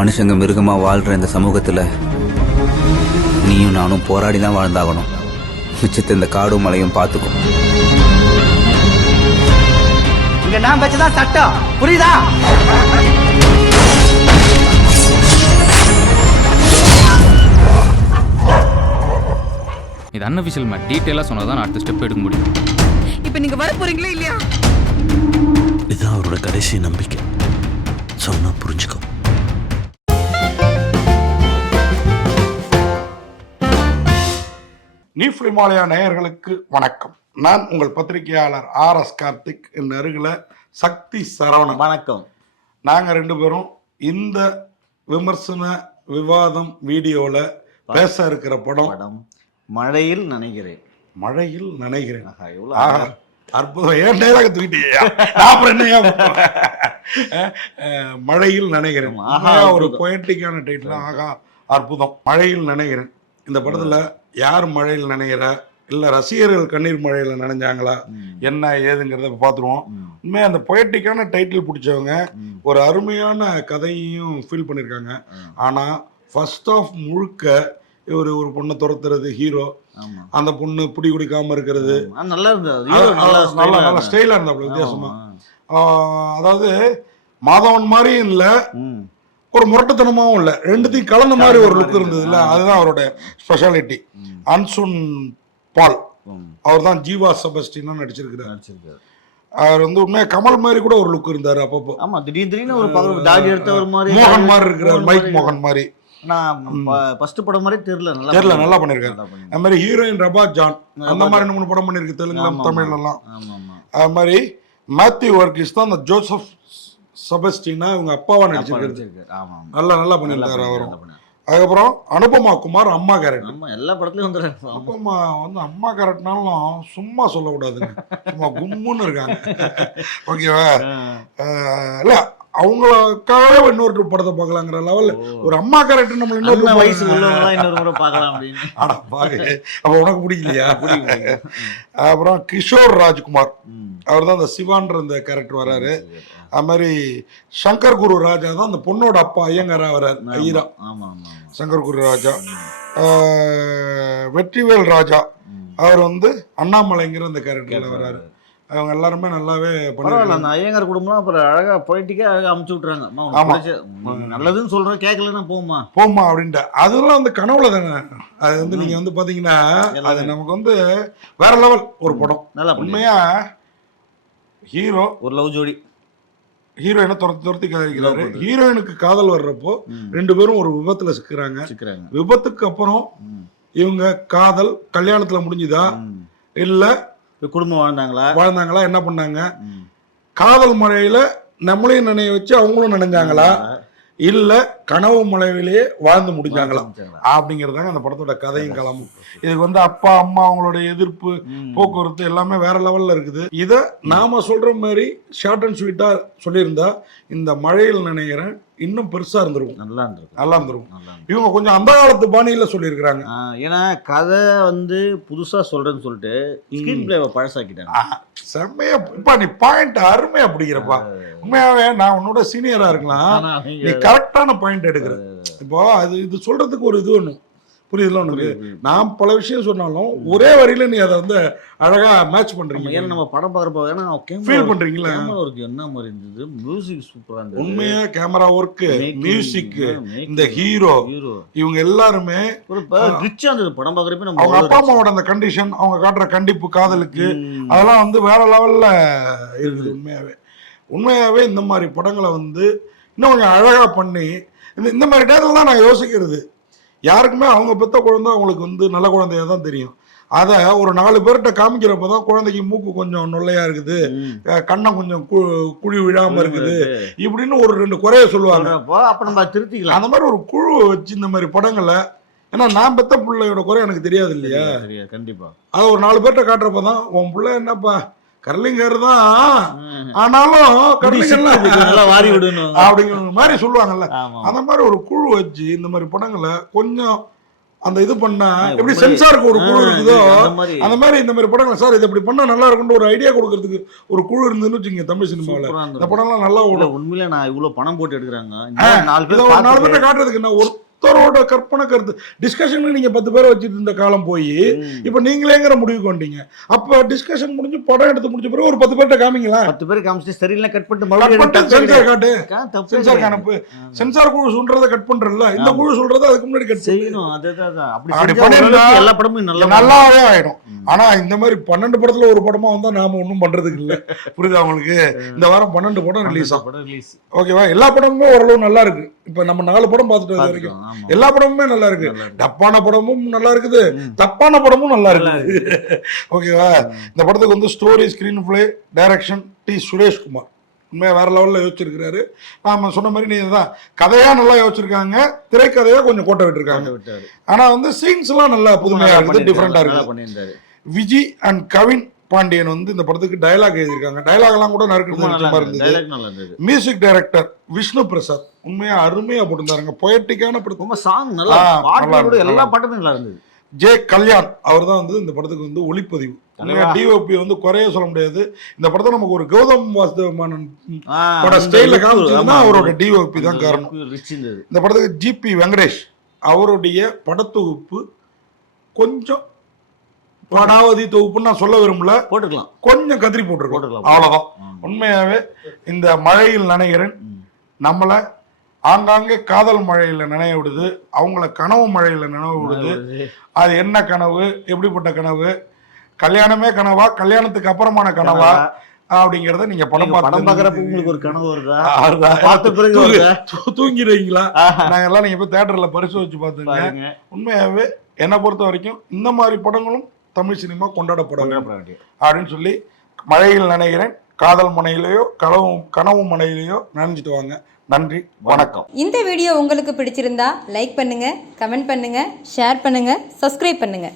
மனுஷங்க மிருகமா வாழ்ற இந்த சமூகத்துல நீயும் நானும் போராடி தான் வாழ்ந்தாகணும். மிச்சத்தை இந்த காடும் மலையும் பார்த்துக்கும். இங்க நான் வச்சதான் சட்டம், புரியுதா? இது அன்அஃபிஷியல் மேட். டீட்டெயிலாக சொன்னதான் நான் அடுத்த ஸ்டெப் எடுக்க முடியும். இப்போ நீங்க வர போறீங்களா இல்லையா? இதுதான் அவரோட கடைசி நம்பிக்கை. சொன்னா புரிஞ்சுக்கோ. நியூஸ் ஹிமாலயா நேயர்களுக்கு வணக்கம். நான் உங்கள் பத்திரிகையாளர் ஆர்.எஸ். கார்த்திக். என் அருகில் சக்தி சரவணன். வணக்கம். நாங்கள் ரெண்டு பேரும் இந்த விமர்சன விவாதம் வீடியோவில் பேச இருக்கிற படம் மழையில் நனைகிறேன். மழையில் நனைகிறேன். எவ்வளவு ஆஹா, அற்புதம். ஏன் நேராக தூக்கிட்டீங்க? அப்புறம் என்னையா மழையில் நனைகிறேன். ஒரு பொயட்டிக்கான டைட்டில். ஆகா, அற்புதம். மழையில் நனைகிறேன். இந்த படத்துல யார் மழையில் நனைகிற, இல்ல ரசிகர்கள் கண்ணீர் மழையில நனைஞ்சாங்களா, என்ன ஏதுங்கிறத பார்த்துருவோம். உண்மையா அந்த பொயட்டிக்கான டைட்டில் பிடிச்சவங்க ஒரு அருமையான கதையையும் ஃபீல் பண்ணியிருக்காங்க. ஆனா ஃபர்ஸ்ட் ஆஃப் முழுக்க ஒரு பொண்ணை துரத்துறது ஹீரோ, அந்த பொண்ணு பிடி குடிக்காம இருக்கிறது நல்லா இருந்தது. நல்ல ஸ்டைலா இருந்தாப்புல, வித்தியாசமா. அதாவது மாதவன் மாதிரியும் இல்ல, ஒரு முரட்டுத்தனமாவும் இல்ல, ரெண்டுத்தையும் கலந்த மாதிரி ஒரு லுக் இருந்தது இல்ல. அதுதான் அவரோட ஸ்பெஷாலிட்டி. அன்சுன் பால் அவர் தான் ஜீவா செபஸ்டினா நடிச்சிருக்கிறார். அவர் வந்து உண்மையா கமல் மாதிரி கூட ஒரு லுக் இருந்தாரு அப்பப்போ. ஆமா, திடீர்னு ஒரு டாடி எடுத்த ஒரு மாதிரி மோகன் மாதிரி இருக்கிறார், மைக் மோகன் மாதிரி. ஃபர்ஸ்ட் படம் மாதிரி தெரியல, நல்லா பண்ணிருக்காரு. அது மாதிரி ஹீரோயின் ரபா ஜான் அந்த மாதிரி 2-3 படம் பண்ணிருக்கு தெலுங்குல தமிழ்ல எல்லாம். அது மாதிரி மேத்யூ வர்கீஸ் தான் அந்த ஜோசப் செபஸ்டினா இவங்க அப்பாவா நடிச்சிருக்காரு. நல்லா பண்ணிருக்காரு அவரும். அதுக்கப்புறம் அனுபமா குமார் அம்மா கேரக்டர். எல்லா படத்துலயும் வந்துடுறாரு. அனுபமா வந்து அம்மா கேரக்டர்னாலும் சும்மா சொல்லக்கூடாதுங்க, சும்மா கும்முன்னு இருக்காங்க. ஓகேவா? இல்ல அவங்களுக்காக இன்னொரு படத்தை பார்க்கலாங்கிற லெவல்ல ஒரு அம்மா கேரக்டர் நம்ம இன்னொரு வயசு இன்னொரு முறை பார்க்கலாம் அப்படின்னு. ஆனா பாரு, அப்ப உனக்கு பிடிக்கலையா? அப்புறம் கிஷோர் ராஜ்குமார் அவர் தான் அந்த சிவான்ற அந்த கேரக்டர் வர்றாரு. அது மாதிரி சங்கர் குரு ராஜா தான் அந்த பொண்ணோட அப்பா ஐயங்காரா வர்றாரு, ஐயரா. சங்கர் குரு ராஜா. வெற்றிவேல் ராஜா அவர் வந்து அண்ணாமலைங்கிற அந்த கேரக்டர்ல வர்றாரு. அவங்க எல்லாருமே நல்லாவே பரவாயில்ல. அந்த ஐயங்கார் குடும்பம் அப்புறம் அழகா போயிட்டிக்கா அழகா அமுச்சு விட்டுறாங்க. நல்லதுன்னு சொல்றேன், கேட்கலன்னா போமா அப்படின்ட்டு. அதெல்லாம் வந்து கனவுல தானே. அது வந்து நீங்க வந்து பாத்தீங்கன்னா அது நமக்கு வந்து வேற லெவல் ஒரு படம். நல்லா உண்மையா ஹீரோ ஒரு லவ் ஜோடி, ஹீரோயினை துரத்தி காதலிக்கிறாரு. ஹீரோயினுக்கு காதல் வர்றப்போ 2 பேரும் ஒரு விபத்துல சிக்கிறாங்க. விபத்துக்கு அப்புறம் இவங்க காதல் கல்யாணத்துல முடிஞ்சுதா இல்ல குடும்பம் வாழ்ந்தாங்களா, என்ன பண்ணாங்க? காதல் மழையில நம்மளையும் நினைய வச்சு அவங்களும் நினைஞ்சாங்களா, இல்ல கனவு மலையிலேயே வாழ்ந்து முடிஞ்சாங்களா அப்படிங்கறதாங்க அந்த படத்தோட கதையும் களமும். இதுக்கு வந்து அப்பா அம்மா அவங்களோட எதிர்ப்பு, போக்குவரத்து எல்லாமே வேற லெவல்ல இருக்குது. இத நாம சொல்ற மாதிரி ஷார்ட் அண்ட் ஸ்வீட்டா சொல்லியிருந்தா இந்த மழையில் நினைக்கிறேன் இன்னும் பெருசா இருந்திருக்கும், நல்லா இருந்திருக்கும். இவங்க கொஞ்சம் அந்த காலத்து பாணியில சொல்லியிருக்கிறாங்க. ஏன்னா கதை வந்து புதுசா சொல்றேன்னு சொல்லிட்டு ஸ்கிரீன் பிளேவை பழசாக்கிட்டாங்க. செம்மையா இப்ப நீ பாயிண்ட் அருமையா பிடிக்கிறப்பா. உண்மையாவே நான் உன்னோட சீனியரா இருக்கலாம், நீ கரெக்டான பாயிண்ட் எடுக்கிற. இப்போ இது சொல்றதுக்கு ஒரு இது ஒண்ணு புரியுதுல உனக்கு. நான் பல விஷயம் சொன்னாலும் ஒரே வரியில நீ அதை வந்து அழகா மேட்ச் பண்றீங்க. ஏன்னா நம்ம படம் பார்க்கறப்ப ஏன்னா ஃபீல் பண்றீங்களா? கேமரா ஒர்க் என்ன மாதிரி இருந்தது, மியூசிக் சூப்பரா இருந்தது. உண்மையா கேமரா ஒர்க், மியூசிக், இந்த ஹீரோ இவங்க எல்லாருமே ஒரு ரிச்சா இருந்தது படம் பார்க்கறப்ப. நம்ம அவங்க அப்பா அம்மாவோட அந்த கண்டிஷன், அவங்க காட்டுற கண்டிப்பு காதலுக்கு அதெல்லாம் வந்து வேற லெவல்ல இருக்குது. உண்மையாவே இந்த மாதிரி படங்களை வந்து இன்னும் கொஞ்சம் அழகா பண்ணி இந்த மாதிரி டேட்டில் தான் நான் யோசிக்கிறது. யாருக்குமே அவங்க பெத்த குழந்தை அவங்களுக்கு வந்து நல்ல குழந்தையா தான் தெரியும். அதை ஒரு 4 பேர்கிட்ட காமிக்கிறப்பதான் குழந்தைக்கு மூக்கு கொஞ்சம் நொல்லையா இருக்குது, கண்ணம் கொஞ்சம் குழி விழாம இருக்குது இப்படின்னு ஒரு 2 குறைய சொல்லுவாங்க. அப்ப நம்ம திருத்திக்கலாம். அந்த மாதிரி ஒரு குழு வச்சு இந்த மாதிரி படங்களை, ஏன்னா நான் பெத்த பிள்ளையோட குறை எனக்கு தெரியாது இல்லையா? கண்டிப்பா. அதை ஒரு 4 பேர்கிட்ட காட்டுறப்பதான் உன் பிள்ளை என்னப்பா கர்லிங்கர் தான், ஆனாலும் வாரி விடணும் அப்படிங்கிற மாதிரி சொல்லுவாங்கல்ல. அந்த மாதிரி ஒரு குழு வச்சு இந்த மாதிரி படங்களை கொஞ்சம் அந்த இது பண்ணா எப்படி சென்சாருக்கு ஒரு குழு இருக்குதோ அந்த மாதிரி இந்த மாதிரி படங்கள் சார் இது இப்படி பண்ணா நல்லா இருக்கும்னு ஒரு ஐடியா கொடுக்கறதுக்கு ஒரு குழு இருந்துன்னு வச்சுங்க தமிழ் சினிமாவில் இந்த படம்லாம் நல்லா ஓடும். உண்மையில நான் இவ்வளவு பணம் போட்டு எடுக்கிறாங்க, 4 பேரை காட்டுறதுக்கு நான் ஒருத்தரோட கற்பனை கருத்து டிஸ்கஷன் நீங்க 10 பேரை வச்சுட்டு இருந்த காலம் போய் இப்ப நீங்களேங்கிற முடிவுக்கு வந்தீங்க. அப்ப டிஸ்கஷன் முடிஞ்சு படம் எடுத்து முடிச்ச பிறகு ஒரு 10 பேர்ட்ட காமிங்களா, 10 பேர் காமிச்சு சரியில்லை கட் பண்ணிட்டு சென்சார் காட்டு, சென்சார் மறுபடியும் அனுப்பு, சென்சார் குழு சொல்றத கட் பண்றல இந்த குழு சொல்றத அதுக்கு முன்னாடி கட் செய்யணும். அதுதான் அப்படி அப்படி செஞ்சா பண்ணிருந்தா ஓரளவுக்கு எல்லா படமும் நல்லாவே ஆயிடும். ஆனா இந்த மாதிரி 12 படத்துல ஒரு படமா வந்தா நாம ஒண்ணும் பண்றதுக்கு இல்ல. புரியுதா உங்களுக்கு? இந்த வாரம் 12 படம் ரிலீஸ் ஆகும். ஓகேவா? எல்லா படமுமே ஓரளவு நல்லா இருக்கு. இப்ப நம்ம 4 படம் பார்த்துட்டு வர வரைக்கும் எல்லா படமுமே நல்லா இருக்கு. டப்பான படமும் நல்லா இருக்குது, தப்பான படமும் நல்லா இருக்குது. ஓகேவா? இந்த படத்துக்கு வந்து story, screenplay, direction D Sureshkumar உண்மையா வேற லெவல்ல யோசிச்சிருக்கிறாரு. நாம சொன்ன மாதிரி நீங்க தான் கதையா நல்லா யோசிச்சிருக்காங்க, திரைக்கதையா கொஞ்சம் கோட்டை விட்டுருக்காங்க. ஆனா வந்து சீன்ஸ் எல்லாம் நல்லா புதுமையா இருக்குது, டிஃபரெண்டா இருக்கு. விஜி அண்ட் கவின் பாண்டியன் வந்து இந்த படத்துக்கு டயலாக் எழுதியிருக்காங்க. டயலாக் எல்லாம் கூட இருந்தது. மியூசிக் டைரக்டர் விஷ்ணு பிரசாத் உண்மையா அருமையா போட்டிருந்தாருங்க. பொயட்டிக்கான படத்து சாங் நல்லா, எல்லா பாட்டுமே நல்லா இருந்தது. ஜே கல்யாண் அவர் தான் வந்து இந்த படத்துக்கு வந்து ஒளிப்பதிவு. டிஓபி வந்து குறைய சொல்ல முடியாது. இந்த படத்தை நமக்கு ஒரு கௌதம் வாசுதேவ் ஸ்டைல காமிச்சதுன்னா அவரோட டிஓபி தான் காரணம். இந்த படத்துக்கு ஜிபி வெங்கடேஷ் அவருடைய படத்தொகுப்பு கொஞ்சம் படாவதி தொகுப்புன்னு நான் சொல்ல விரும்பல, போட்டுக்கலாம், கொஞ்சம் கத்திரி போட்டுருக்கலாம், அவ்வளவுதான். உண்மையாவே இந்த மழையில் நனைகிறேன் நம்மள ஆங்காங்கே காதல் மழையில நினைவு விடுது, அவங்கள கனவு மழையில நினைவு விடுது. அது என்ன கனவு, எப்படிப்பட்ட கனவு, கல்யாணமே கனவா, கல்யாணத்துக்கு அப்புறமான கனவா அப்படிங்கறத நீங்க படம் பார்க்கறப்ப உங்களுக்கு ஒரு கனவு வருதா, பார்த்த பிறகு தூங்கிடுவீங்களா? நாங்க எல்லாம் நீங்க போய் தியேட்டர்ல பரிசோதிச்சு பார்த்துங்க. உண்மையாவே என்னை பொறுத்த வரைக்கும் இந்த மாதிரி படங்களும் தமிழ் சினிமா கொண்டாடப்படும் அப்படின்னு சொல்லி மழையில் நினைக்கிறேன். காதல் மனையிலையோ கனவு மனையிலையோ நினைஞ்சிட்டு வாங்க. நன்றி, வணக்கம். இந்த வீடியோ உங்களுக்கு பிடிச்சிருந்தா லைக் பண்ணுங்க, கமெண்ட் பண்ணுங்க, ஷேர் பண்ணுங்க, சப்ஸ்கிரைப் பண்ணுங்க.